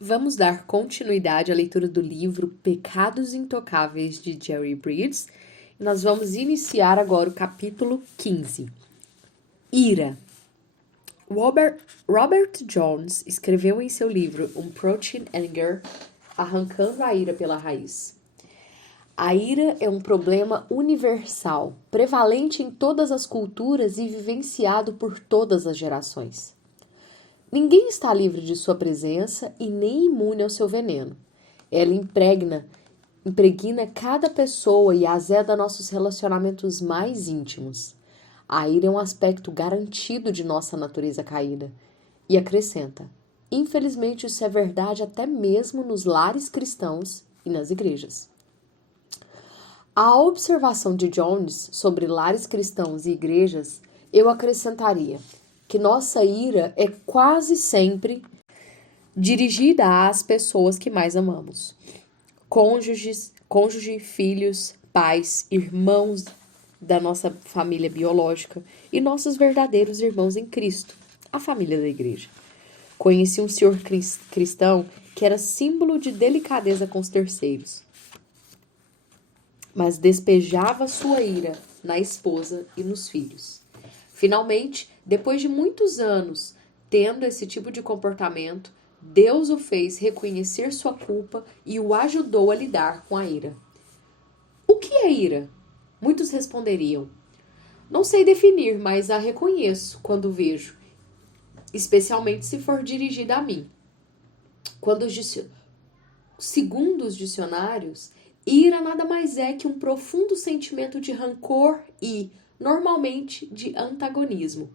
Vamos dar continuidade à leitura do livro Pecados Intocáveis de Jerry Bridges. E nós vamos iniciar agora o capítulo 15. Ira. Robert Jones escreveu em seu livro Approaching Anger, Arrancando a Ira pela Raiz. A ira é um problema universal, prevalente em todas as culturas e vivenciado por todas as gerações. Ninguém está livre de sua presença e nem imune ao seu veneno. Ela impregna cada pessoa e azeda nossos relacionamentos mais íntimos. A ira é um aspecto garantido de nossa natureza caída. E acrescenta: infelizmente isso é verdade até mesmo nos lares cristãos e nas igrejas. À observação de Jones sobre lares cristãos e igrejas, eu acrescentaria que nossa ira é quase sempre dirigida às pessoas que mais amamos. Cônjuge, filhos, pais, irmãos da nossa família biológica e nossos verdadeiros irmãos em Cristo, a família da igreja. Conheci um senhor cristão que era símbolo de delicadeza com os terceiros, mas despejava sua ira na esposa e nos filhos. Finalmente, depois de muitos anos tendo esse tipo de comportamento, Deus o fez reconhecer sua culpa e o ajudou a lidar com a ira. O que é ira? Muitos responderiam: não sei definir, mas a reconheço quando vejo, especialmente se for dirigida a mim. Segundo os dicionários, ira nada mais é que um profundo sentimento de rancor e, normalmente, de antagonismo.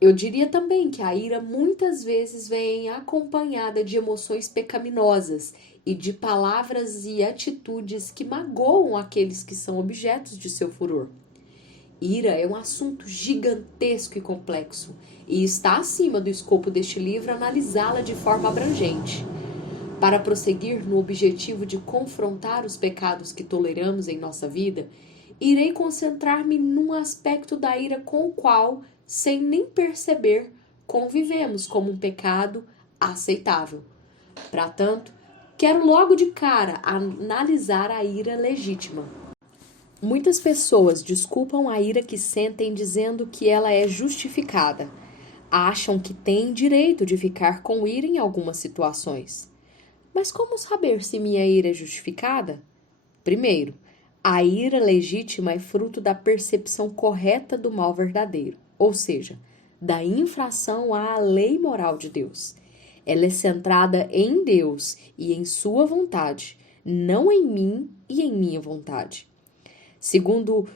Eu diria também que a ira muitas vezes vem acompanhada de emoções pecaminosas e de palavras e atitudes que magoam aqueles que são objetos de seu furor. Ira é um assunto gigantesco e complexo, e está acima do escopo deste livro analisá-la de forma abrangente. Para prosseguir no objetivo de confrontar os pecados que toleramos em nossa vida, irei concentrar-me num aspecto da ira com o qual, sem nem perceber, convivemos como um pecado aceitável. Para tanto, quero logo de cara analisar a ira legítima. Muitas pessoas desculpam a ira que sentem dizendo que ela é justificada. Acham que têm direito de ficar com ira em algumas situações. Mas como saber se minha ira é justificada? Primeiro, a ira legítima é fruto da percepção correta do mal verdadeiro, ou seja, da infração à lei moral de Deus. Ela é centrada em Deus e em sua vontade, não em mim e em minha vontade. Segundo,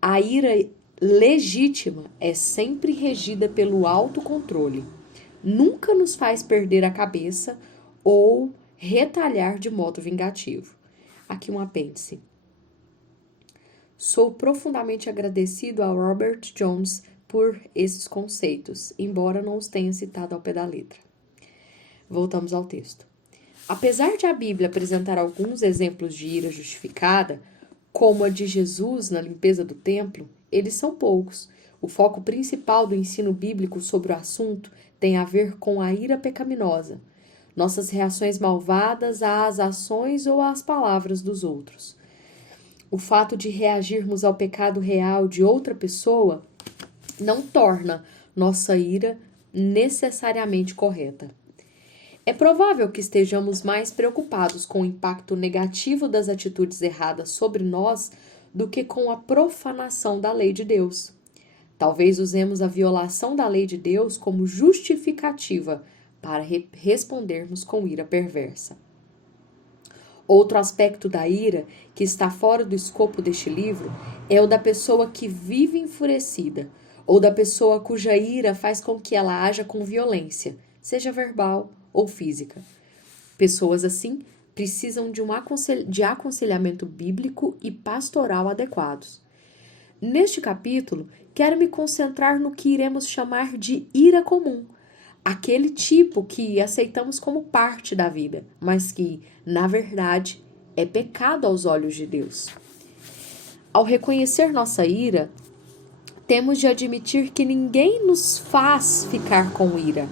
a ira legítima é sempre regida pelo autocontrole. Nunca nos faz perder a cabeça ou retalhar de modo vingativo. Aqui um apêndice. Sou profundamente agradecido a Robert Jones por esses conceitos, embora não os tenha citado ao pé da letra. Voltamos ao texto. Apesar de a Bíblia apresentar alguns exemplos de ira justificada, como a de Jesus na limpeza do templo, eles são poucos. O foco principal do ensino bíblico sobre o assunto tem a ver com a ira pecaminosa, nossas reações malvadas às ações ou às palavras dos outros. O fato de reagirmos ao pecado real de outra pessoa não torna nossa ira necessariamente correta. É provável que estejamos mais preocupados com o impacto negativo das atitudes erradas sobre nós do que com a profanação da lei de Deus. Talvez usemos a violação da lei de Deus como justificativa para respondermos com ira perversa. Outro aspecto da ira, que está fora do escopo deste livro, é o da pessoa que vive enfurecida, ou da pessoa cuja ira faz com que ela haja com violência, seja verbal ou física. Pessoas assim precisam de aconselhamento bíblico e pastoral adequados. Neste capítulo, quero me concentrar no que iremos chamar de ira comum, aquele tipo que aceitamos como parte da vida, mas que, na verdade, é pecado aos olhos de Deus. Ao reconhecer nossa ira, temos de admitir que ninguém nos faz ficar com ira.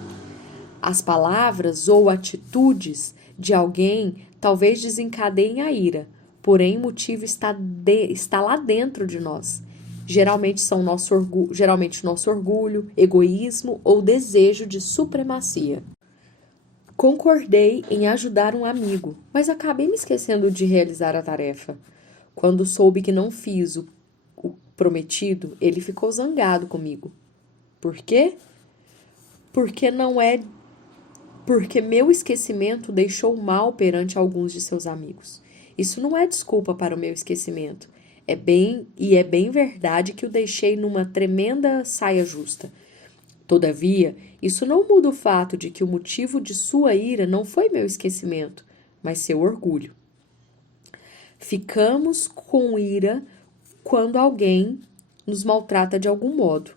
As palavras ou atitudes de alguém talvez desencadeiem a ira, porém o motivo está lá dentro de nós. Geralmente nosso orgulho, egoísmo ou desejo de supremacia. Concordei em ajudar um amigo, mas acabei me esquecendo de realizar a tarefa. Quando soube que não fiz o prometido, ele ficou zangado comigo. Por quê? Porque meu esquecimento deixou mal perante alguns de seus amigos. Isso não é desculpa para o meu esquecimento. É bem verdade que o deixei numa tremenda saia justa. Todavia, isso não muda o fato de que o motivo de sua ira não foi meu esquecimento, mas seu orgulho. Ficamos com ira quando alguém nos maltrata de algum modo.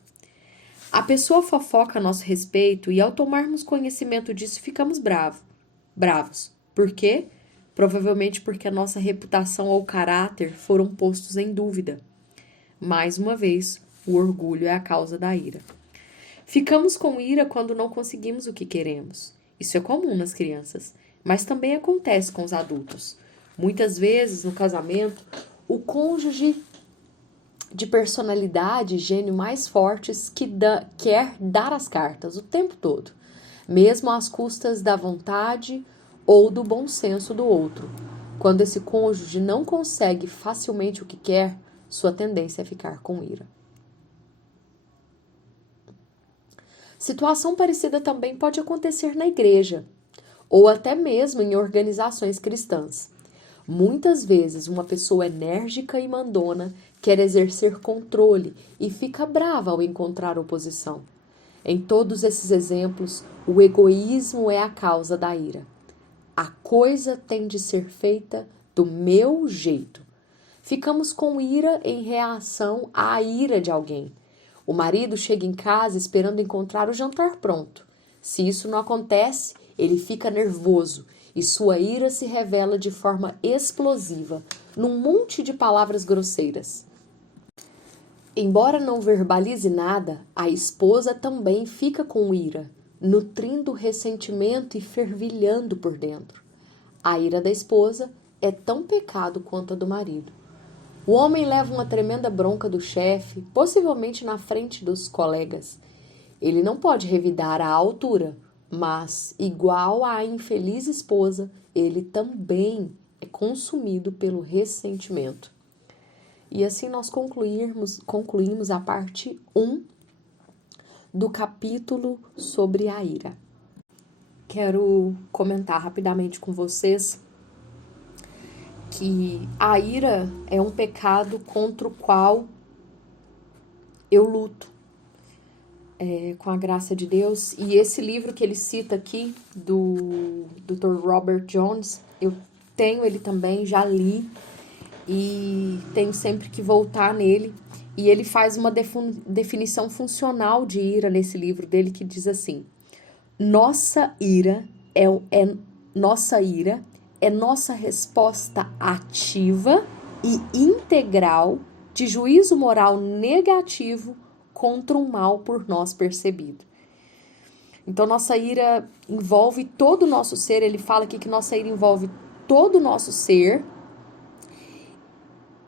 A pessoa fofoca a nosso respeito e ao tomarmos conhecimento disso ficamos bravos. Por quê? Provavelmente porque a nossa reputação ou caráter foram postos em dúvida. Mais uma vez, o orgulho é a causa da ira. Ficamos com ira quando não conseguimos o que queremos. Isso é comum nas crianças, mas também acontece com os adultos. Muitas vezes, no casamento, o cônjuge de personalidade e gênio mais fortes quer dar as cartas o tempo todo, mesmo às custas da vontade ou do bom senso do outro. Quando esse cônjuge não consegue facilmente o que quer, sua tendência é ficar com ira. Situação parecida também pode acontecer na igreja, ou até mesmo em organizações cristãs. Muitas vezes, uma pessoa enérgica e mandona quer exercer controle e fica brava ao encontrar oposição. Em todos esses exemplos, o egoísmo é a causa da ira. A coisa tem de ser feita do meu jeito. Ficamos com ira em reação à ira de alguém. O marido chega em casa esperando encontrar o jantar pronto. Se isso não acontece, ele fica nervoso e sua ira se revela de forma explosiva, num monte de palavras grosseiras. Embora não verbalize nada, a esposa também fica com ira, nutrindo ressentimento e fervilhando por dentro. A ira da esposa é tão pecado quanto a do marido. O homem leva uma tremenda bronca do chefe, possivelmente na frente dos colegas. Ele não pode revidar à altura, mas, igual à infeliz esposa, ele também é consumido pelo ressentimento. E assim nós concluímos a parte 1 do capítulo sobre a ira. Quero comentar rapidamente com vocês que a ira é um pecado contra o qual eu luto com a graça de Deus. E esse livro que ele cita aqui, do Dr. Robert Jones, eu tenho ele também, já li e tenho sempre que voltar nele. E ele faz uma definição funcional de ira nesse livro dele, que diz assim: nossa ira é nossa resposta ativa e integral de juízo moral negativo contra um mal por nós percebido. Então, nossa ira envolve todo o nosso ser. Ele fala aqui que nossa ira envolve todo o nosso ser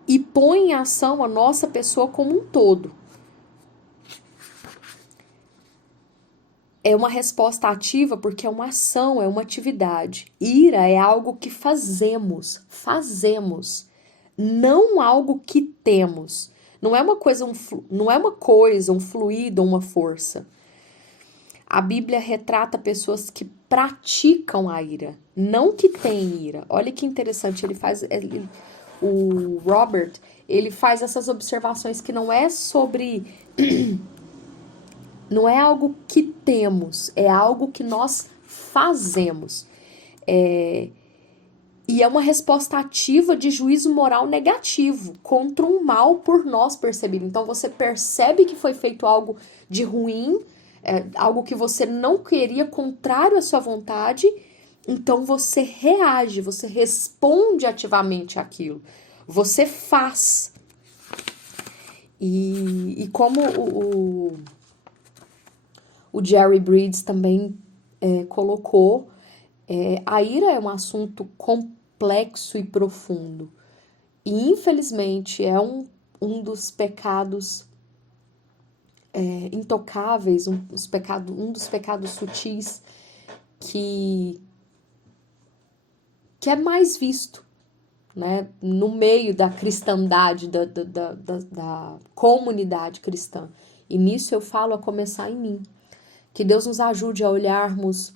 e põe em ação a nossa pessoa como um todo. É uma resposta ativa porque é uma ação, é uma atividade. Ira é algo que fazemos, não algo que temos. Não é uma coisa, um fluido ou uma força. A Bíblia retrata pessoas que praticam a ira, não que têm ira. Olha que interessante, o Robert, ele faz essas observações que não é sobre... Não é algo que temos, é algo que nós fazemos. E é uma resposta ativa de juízo moral negativo contra um mal por nós percebido. Então você percebe que foi feito algo de ruim, algo que você não queria, contrário à sua vontade, então você reage, você responde ativamente àquilo. Você faz. E como o Jerry Bridges também colocou, a ira é um assunto complexo e profundo. E, infelizmente, é um dos pecados intocáveis, um dos pecados sutis que é mais visto, né, no meio da cristandade, da comunidade cristã. E nisso eu falo a começar em mim. Que Deus nos ajude a olharmos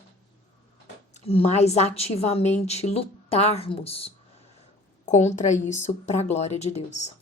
mais ativamente, lutarmos contra isso para a glória de Deus.